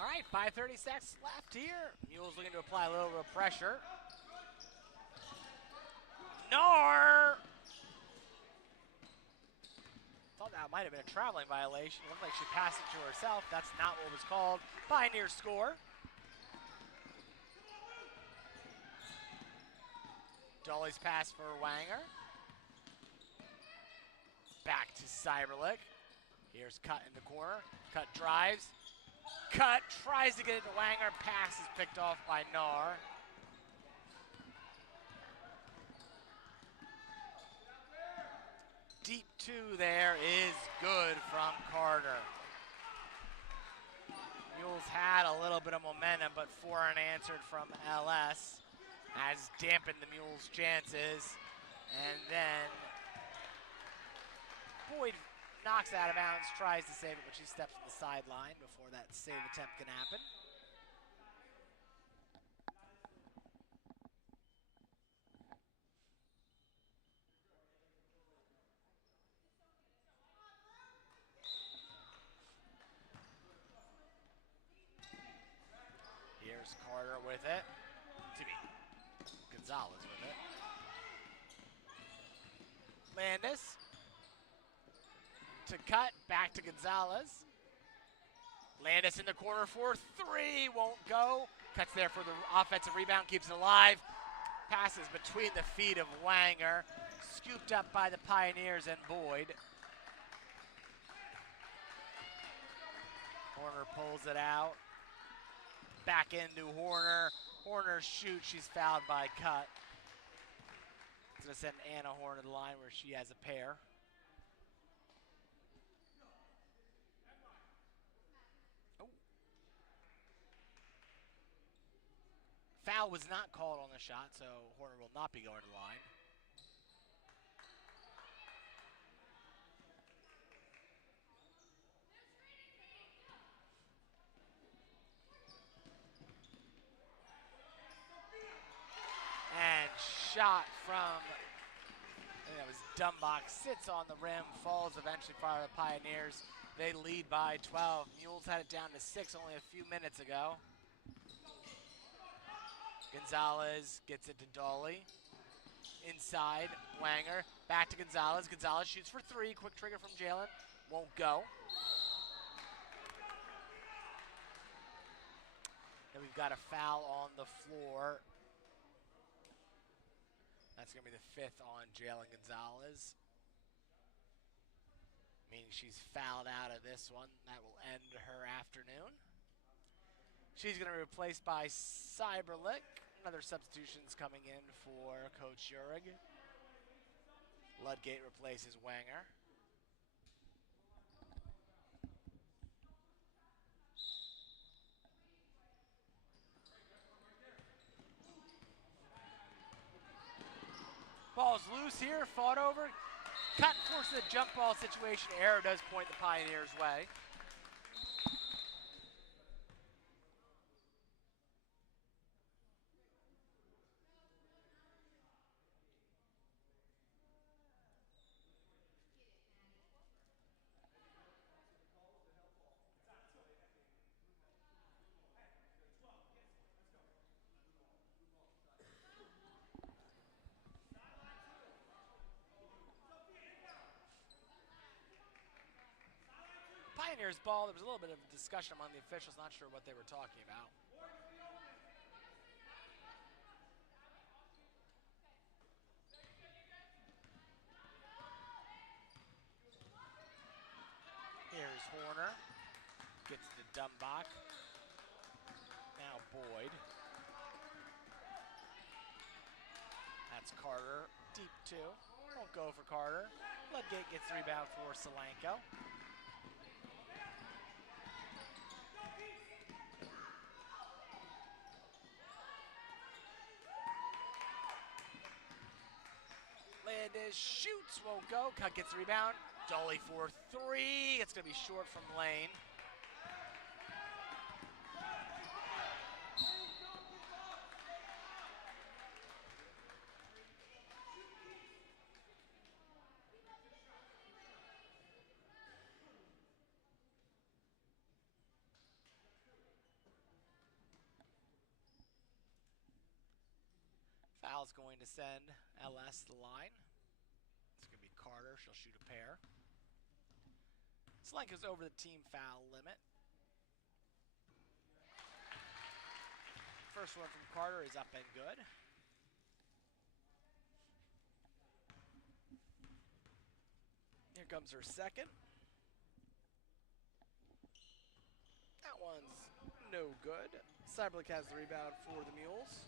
All right, 5:36 left here. Mules looking to apply a little bit of pressure. Nar! Thought that might have been a traveling violation. Looked like she passed it to herself. That's not what was called. Pioneers score. Dolly's pass for Wanger. Back to Cyberlick. Here's Cut in the corner. Cut drives. Cut tries to get it to Wanger. Pass is picked off by Nar. Deep two there is good from Carter. Mules had a little bit of momentum, but 4 unanswered from LS has dampened the Mules' chances. And then Boyd knocks out of bounds, tries to save it, but she steps to the sideline before that save attempt can happen. Here's Carter with it. Gonzalez with it. Landis to cut, back to Gonzalez. Landis in the corner for 3, won't go. Cuts there for the offensive rebound, keeps it alive. Passes between the feet of Wanger. Scooped up by the Pioneers and Boyd. Horner pulls it out. Back into Horner. Horner shoots, she's fouled by Cut. It's gonna send Anna Horner to the line where she has a pair. Foul was not called on the shot, so Horner will not be going to the line. And shot from, I think that was Dumbach, sits on the rim, falls eventually for the Pioneers. They lead by 12. Mules had it down to 6 only a few minutes ago. Gonzalez gets it to Dolly. Inside, Wanger, back to Gonzalez. Gonzalez shoots for three. Quick trigger from Jalen. Won't go. And we've got a foul on the floor. That's going to be the fifth on Jalen Gonzalez. Meaning she's fouled out of this one. That will end her afternoon. She's going to be replaced by Cyberlick. Another substitution's coming in for Coach Urig. Ludgate replaces Wanger. Ball's loose here, fought over. Cut, forces a jump ball situation. Arrow does point the Pioneers' way. Pioneers ball, there was a little bit of discussion among the officials, not sure what they were talking about. Here's Horner, gets to Dumbach. Now Boyd. That's Carter, deep two, won't go for Carter. Ludgate gets the rebound for Solanco. Landis shoots, won't go. Cut gets the rebound. Dolly for three. It's going to be short from Lane. Foul's going to send LS to the line. It's going to be Carter. She'll shoot a pair. Solanco's over the team foul limit. First one from Carter is up and good. Here comes her second. That one's no good. Cyberlick has the rebound for the Mules.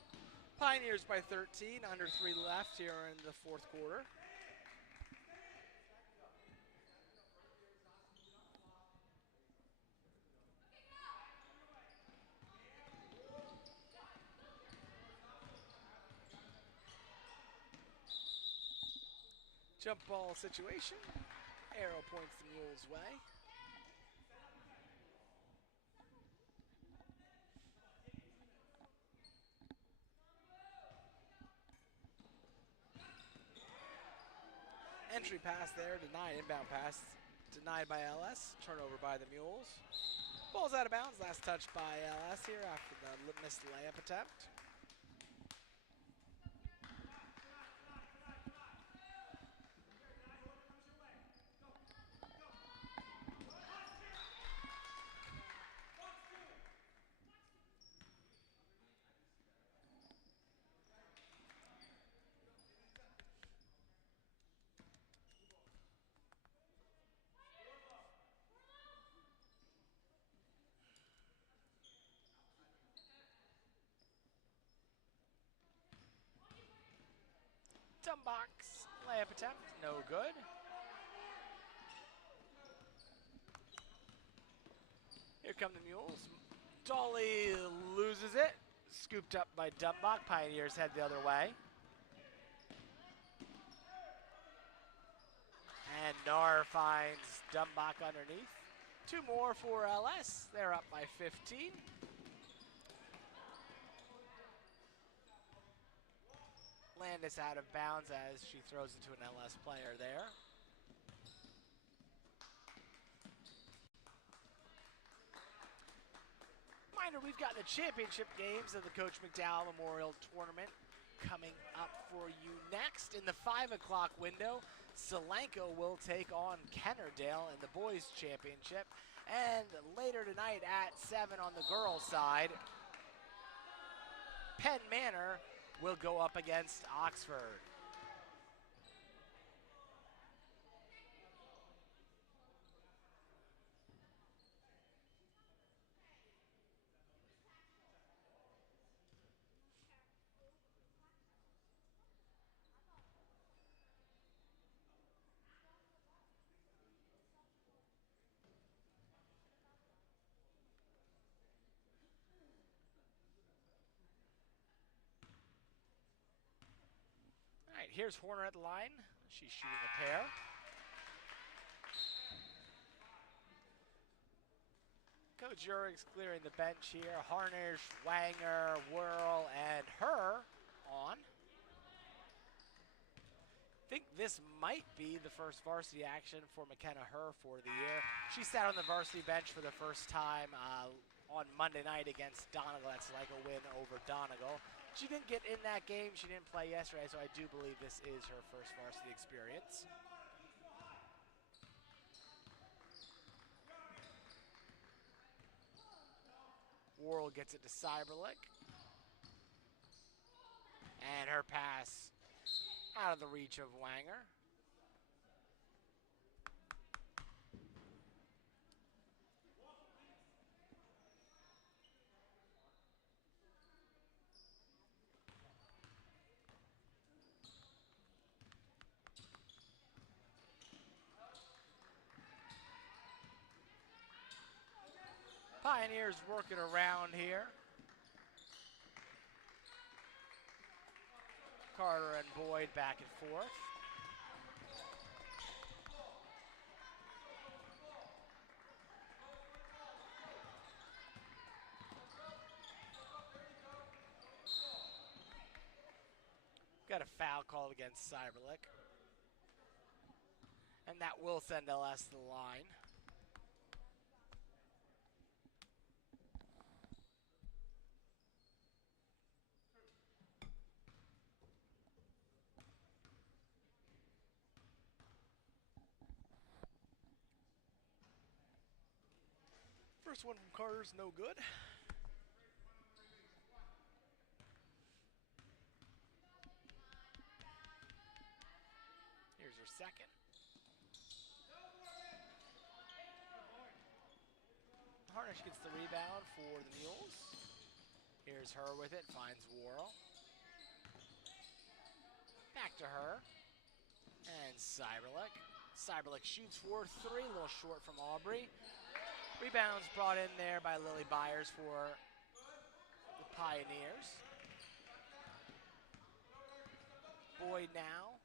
Pioneers by 13, under 3 left here in the fourth quarter. Jump ball situation. Arrow points the Mules' way. Entry pass there, denied. Inbound pass denied by LS. Turnover by the Mules. Ball's out of bounds. Last touch by LS here after the missed layup attempt. Box layup attempt, no good. Here come the Mules. Dolly loses it. Scooped up by Dumbach. Pioneers head the other way. And Nar finds Dumbach underneath. Two more for LS. They're up by 15. Landis out of bounds as she throws it to an LS player there. Reminder, we've got the championship games of the Coach McDowell Memorial Tournament Coming up for you next in the 5 o'clock window, Solanco will take on Kennerdale in the boys championship. And later tonight at 7 on the girls side, Penn Manor will go up against Oxford. All right, here's Horner at the line. She's shooting a pair. Coach Urig's clearing the bench here. Harnish, Wanger, Whirl, and her on. I think this might be the first varsity action for McKenna Herr for the year. She sat on the varsity bench for the first time on Monday night against Donegal. That's like a win over Donegal. She didn't get in that game. She didn't play yesterday, so I do believe this is her first varsity experience. Worrell gets it to Cyberlick. And her pass out of the reach of Wanger. Pioneers working around here. Carter and Boyd back and forth. Got a foul called against Cyberlick. And that will send LS to the line. First one from Carter's no good. Here's her second. Harnish gets the rebound for the Mules. Here's her with it, finds Worrell. Back to her. And Cyberlick. Cyberlick shoots for 3, a little short from Aubrey. Rebounds brought in there by Lily Byers for the Pioneers. Boyd now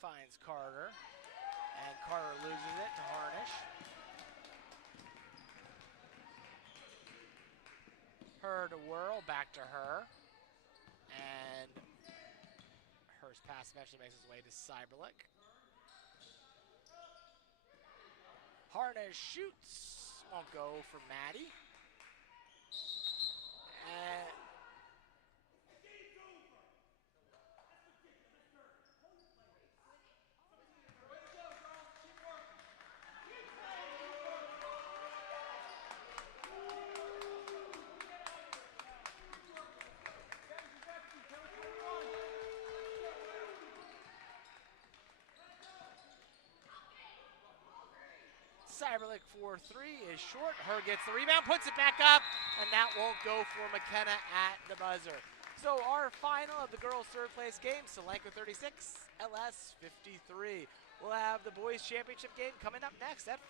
finds Carter, and Carter loses it to Harnish. Her to Whirl, back to her. And Her's pass eventually makes its way to Cyberlick. Harnish shoots, won't go for Maddie. Cyberlick for 3 is short. Her gets the rebound, puts it back up, and that won't go for McKenna at the buzzer. So our final of the girls' third place game, Solanco 36, LS 53. We'll have the boys' championship game coming up next at